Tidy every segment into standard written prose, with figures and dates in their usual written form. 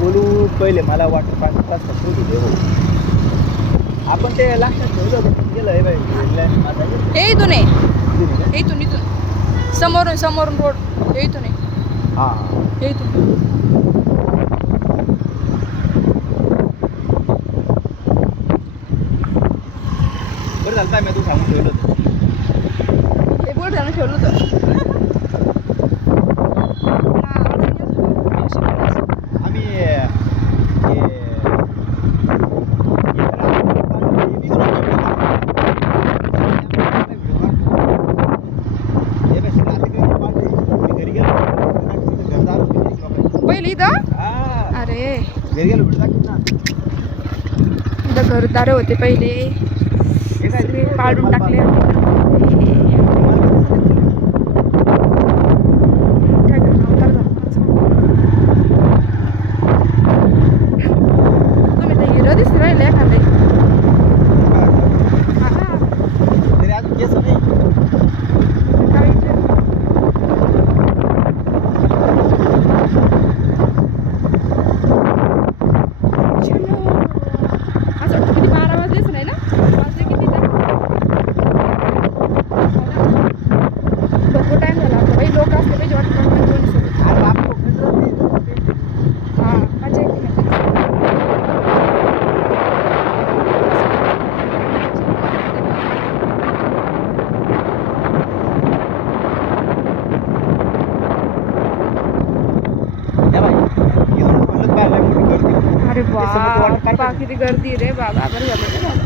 बोलू पहिले मला वॉटर पार्क पास होती देऊ आपण ते लक्षात ठेवलं होतं गेलं हे बाई हे इथून आहे इथून समोरून रोड हे इथून आहे हां हे इथून बरं झालं काय मी तू सांगून ठेवलं होतं हे बोर्ड त्यानं ठेवलं होतं आम्ही पहिले इथं अरे घरी गेलो भेट दाखव ना इथं घरदार होते पहिले सगळे पाडून टाकले तुम्ही तर हिरो दिसत राहिले एखादे तरी अजून केस नाही किती 12 वाजलेच नाही ना वाजले किती भरपूर टाइम झाला आता बाई लोक असले पाहिजे वाटतं हां मजा येते अरे बाबा किती गर्दी रे बाबा बरं झालं रे बाबा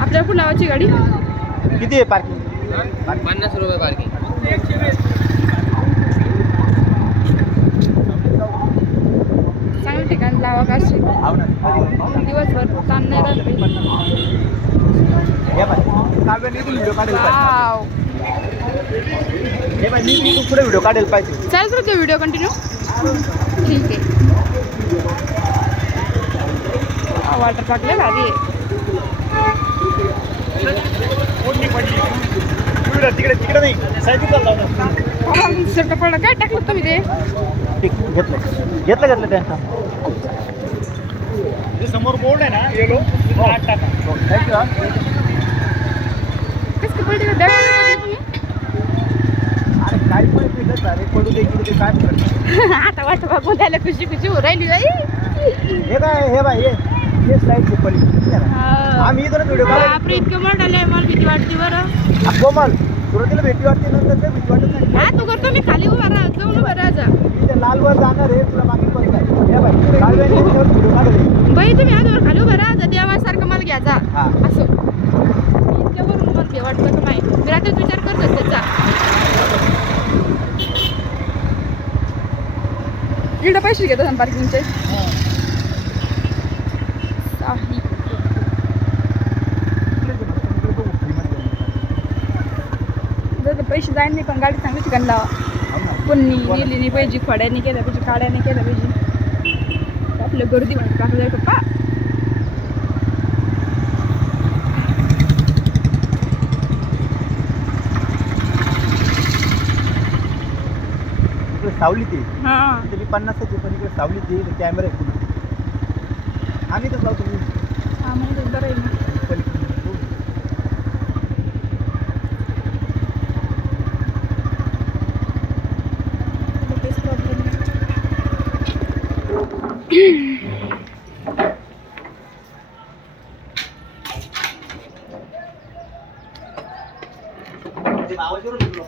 आपल्याला कुठं लावायची गाडी किती आहे पार्किंग 50 रुपये पार्किंग चांगलं ठिकाण लावा का दिवसभर ताण नाही राहत वाव पुढे व्हिडिओ काढायला पाहिजे चालेल तर व्हिडिओ कंटिन्यू ठीक आहे वॉटर पार्क लय भारी आहे तिकडे नाही सर पडलं काय टाकलं तुम्ही ते घेतलं त्यांचा समोर बोर्ड आहे ना येलो कसं पडलं बॅग काय पडू दे इकडे काय आता वाटतं बघून त्याला खुशी खुशी हो राहिली बाई हे काय हे बाई हे स्लाईड पडली आम्ही इथं व्हिडिओ बापरे इतकं मोठं आलंय मला भीती वाटते बरं कोमल सुरुवातीला भीती वाटते नंतर ते भीती वाटत नाही हा तू करतो मी खाली उभा राहा जाऊन उभा राहा इथे लालवर जाणार आहे तुला मागे पण हे बाई लालवर व्हिडिओ काढले बाई तुम्ही आजवर खाली उभा राहा देवासारखं मला घ्यायचा हा असं इतक्यावरून मला घे वाटतं का नाही मी रात्रीच विचार करतो त्याचा इकडं पैसे घेतात पार्किंगचे पैसे जायला नाही पण गाडी चांगली ठिकाण लावा कोणी गेली नाही पाहिजे खड्याने केलं पाहिजे काड्याने केलं पाहिजे आपलं गर्दी म्हणत का जाय पप्पा सावली ती हां मी 50ची पण इकडे सावली ती कॅमेरा आहे पुढे आम्ही तर लावतो हां म्हणजे बरं आहे ना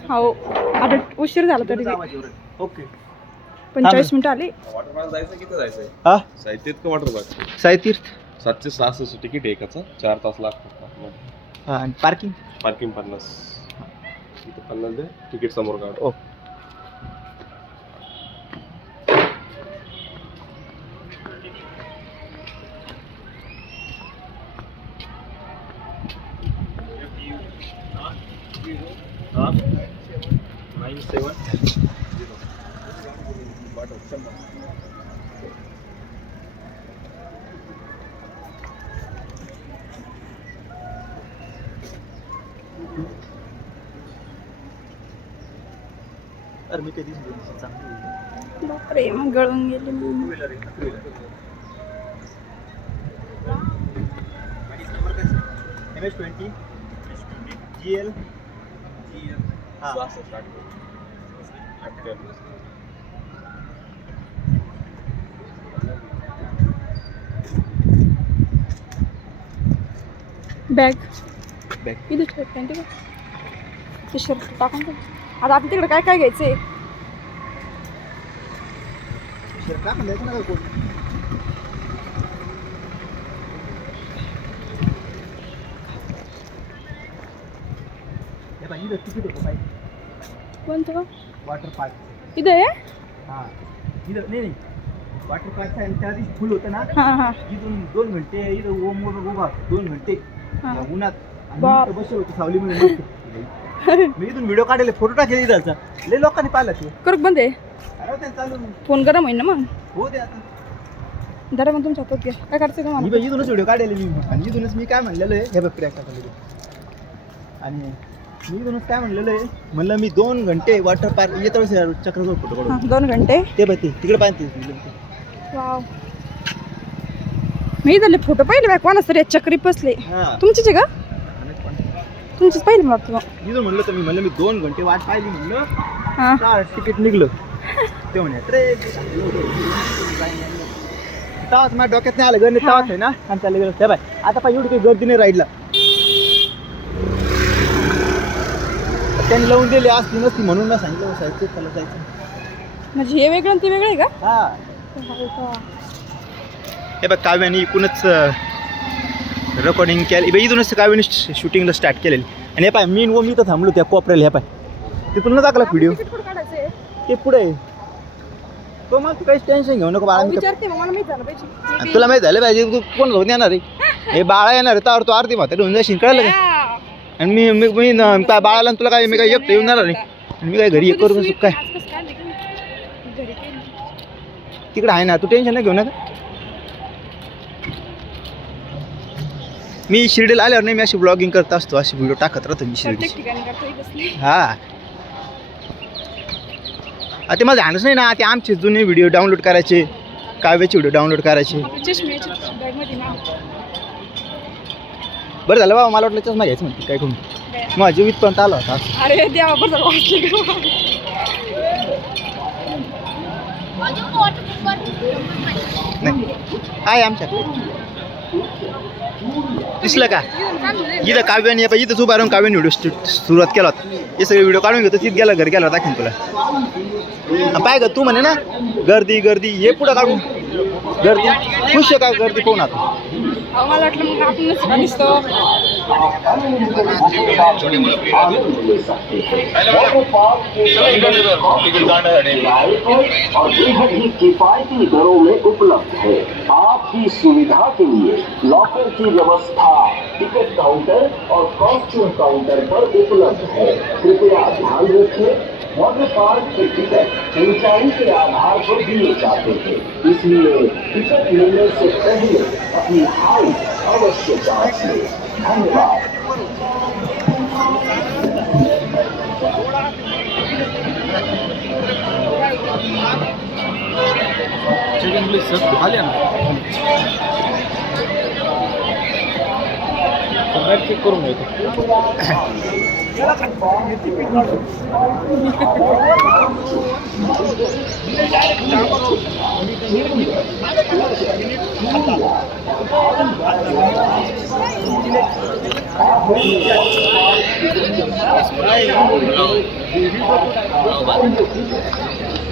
हो आता उशीर झाला तरी ओके 45 मिनिटं आली वॉटर पार्क जायचं किती जायचंय हा साहित्य का वॉटर पार्क साईतीर्थ 766 तिकीट आहे एकाचं 4 तास लागतात हा आणि पार्किंग पार्किंग 50 इथे 50 दे तिकीट समोर काढ ओ अरे मी कधीच नाही चांगली बापरे मग गळून गेले मी. टू व्हीलर आहे टू व्हीलर MS20 GL हां बॅग बॅग इथे ठेव पॅन्ट का ते शर्ट टाकून ठेव. आता आपल्या तिकडे काय काय घ्यायचंय शर्ट का म्हणलं ना कोण हे बाई इथं तिकीट होतं बाई कोणतं वॉटर पार्क इथे आहे हां इथं नाही वॉटर पार्क आणि त्या दिवशी फुल होतं ना हां हां इथून 2 घंटे इथं ओम उभा 2 घंटे हां. या उन्हात आणि बाप. इथं बसलो होतो सावलीमध्ये मस्त. मी इथून व्हिडिओ काढले फोटो टाकले इथं लय लोकांनी पाहिलं ते करक बंद आहे अरे ते चालू फोन गरम होईन ना मग हो दे आता धरा मग तुमच्या हातात घ्या काय करायचं मी तुम्हाला बाई इथूनच व्हिडिओ काढले मी आणि इथूनच मी काय म्हणलेलं आहे हे बघ क्रॅक टाकले आणि मी इथूनच काय म्हणलेलं आहे म्हणलं मी 2 घंटे वॉटर पार्क येतो चक्रजवळ फोटो काढून हां 2 घंटे ते बघ तिकडे पाहते वाव मी झाले फोटो पाहिले बाय कोणाच तरी चक्री बसले हां तुमचीच आहे का तुमचीच पाहिले मला वाटतं मग. इथून म्हणलं तर मी म्हणलं मी 2 घंटे वाट पाहिली म्हणलं हां तिकीट निघलं ते म्हणे अरे तावाच माझ्या डोक्यात नाही आलं गण तावाच आहे ना आणि चालले गेलो त्या बाय आता पाहिजे एवढी काही गर्दी नाही राईडला त्यांनी लावून दिली असती नसती म्हणून ना सांगितलं जायचं त्याला जायचं म्हणजे हे वेगळं आणि ते वेगळं आहे का हा हो का? हे बघ काव्याने इकूनच रेकॉर्डिंग केलं इथूनच काव्याने शूटिंगला स्टार्ट केलेली आणि हे पाय मी व मी तर थांबलो त्या कोपऱ्याला हे पाय तिथून टाकला व्हिडिओ तिकीट कुठं काढायचंय ते पुढे तो मग तू काहीच टेन्शन घेऊ नको बाळा मी विचारते मग मला माहित झालं पाहिजे तुला माहित झालं पाहिजे तू कोण होऊन येणार आहे हे बाळा येणार आहे तर तू आरती म्हातारी होऊन जाशील कळलं का आणि मी मी मी न- काय बाळाला आणि तुला काय मी काय एकटं येऊन जाणार आहे आणि मी काय घरी एक करून काय तिकडे आहे ना तू टेन्शन नाही घेऊ नका मी शिर्डीला आल्यावर नाही मी अशी ब्लॉगिंग करत असतो अशी व्हिडिओ टाकत राहतो मी शिर्डी हा आता माझं ध्यानच नाही ना ते आमचे जुने व्हिडिओ डाउनलोड करायचे काव्याचे व्हिडिओ डाउनलोड करायचे बरं झालं बाबा मला वाटलं चष्मा घ्यायचं म्हणते काय करून माझ्या इथपर्यंत आला होता अरे देवा बरं वाचले नाही आहे आमच्याकडे दिसलं का इथं काव्याने इथंच उभा राहून काव्याने व्हिडिओ सुरुवात केला होता हे सगळे व्हिडिओ काढून घेतो तिथं गेला घरी गेला दाखवीन तुला पाय ग तू म्हणे ना गर्दी गर्दी हे पुढं काढून गर्दी खुश आहे का गर्दी पाहून आता मला वाटलं मग आपणच दिसतो और बेहद ही किफायती दरों में उपलब्ध है। आपकी सुविधा के लिए लॉकर की व्यवस्था टिकट काउंटर और कॉस्ट्यूम काउंटर पर उपलब्ध है। कृपया ध्यान रखें वाटर पार्क के टिकट ऊंचाई के आधार पर दिए जाते हैं, इसलिए टिकट लेने से पहले अपनी हाइट अवश्य जांच लें। धन्यवाद। करून घेतो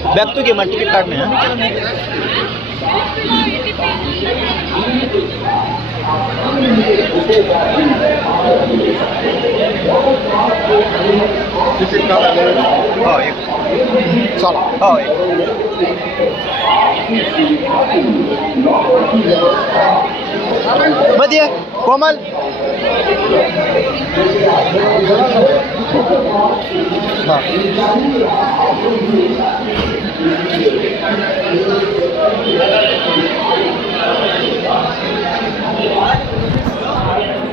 बॅग तू घे मला तिकीट काढणे तिकीट काढायला हो एक चला हो एक मध्ये कोमल हां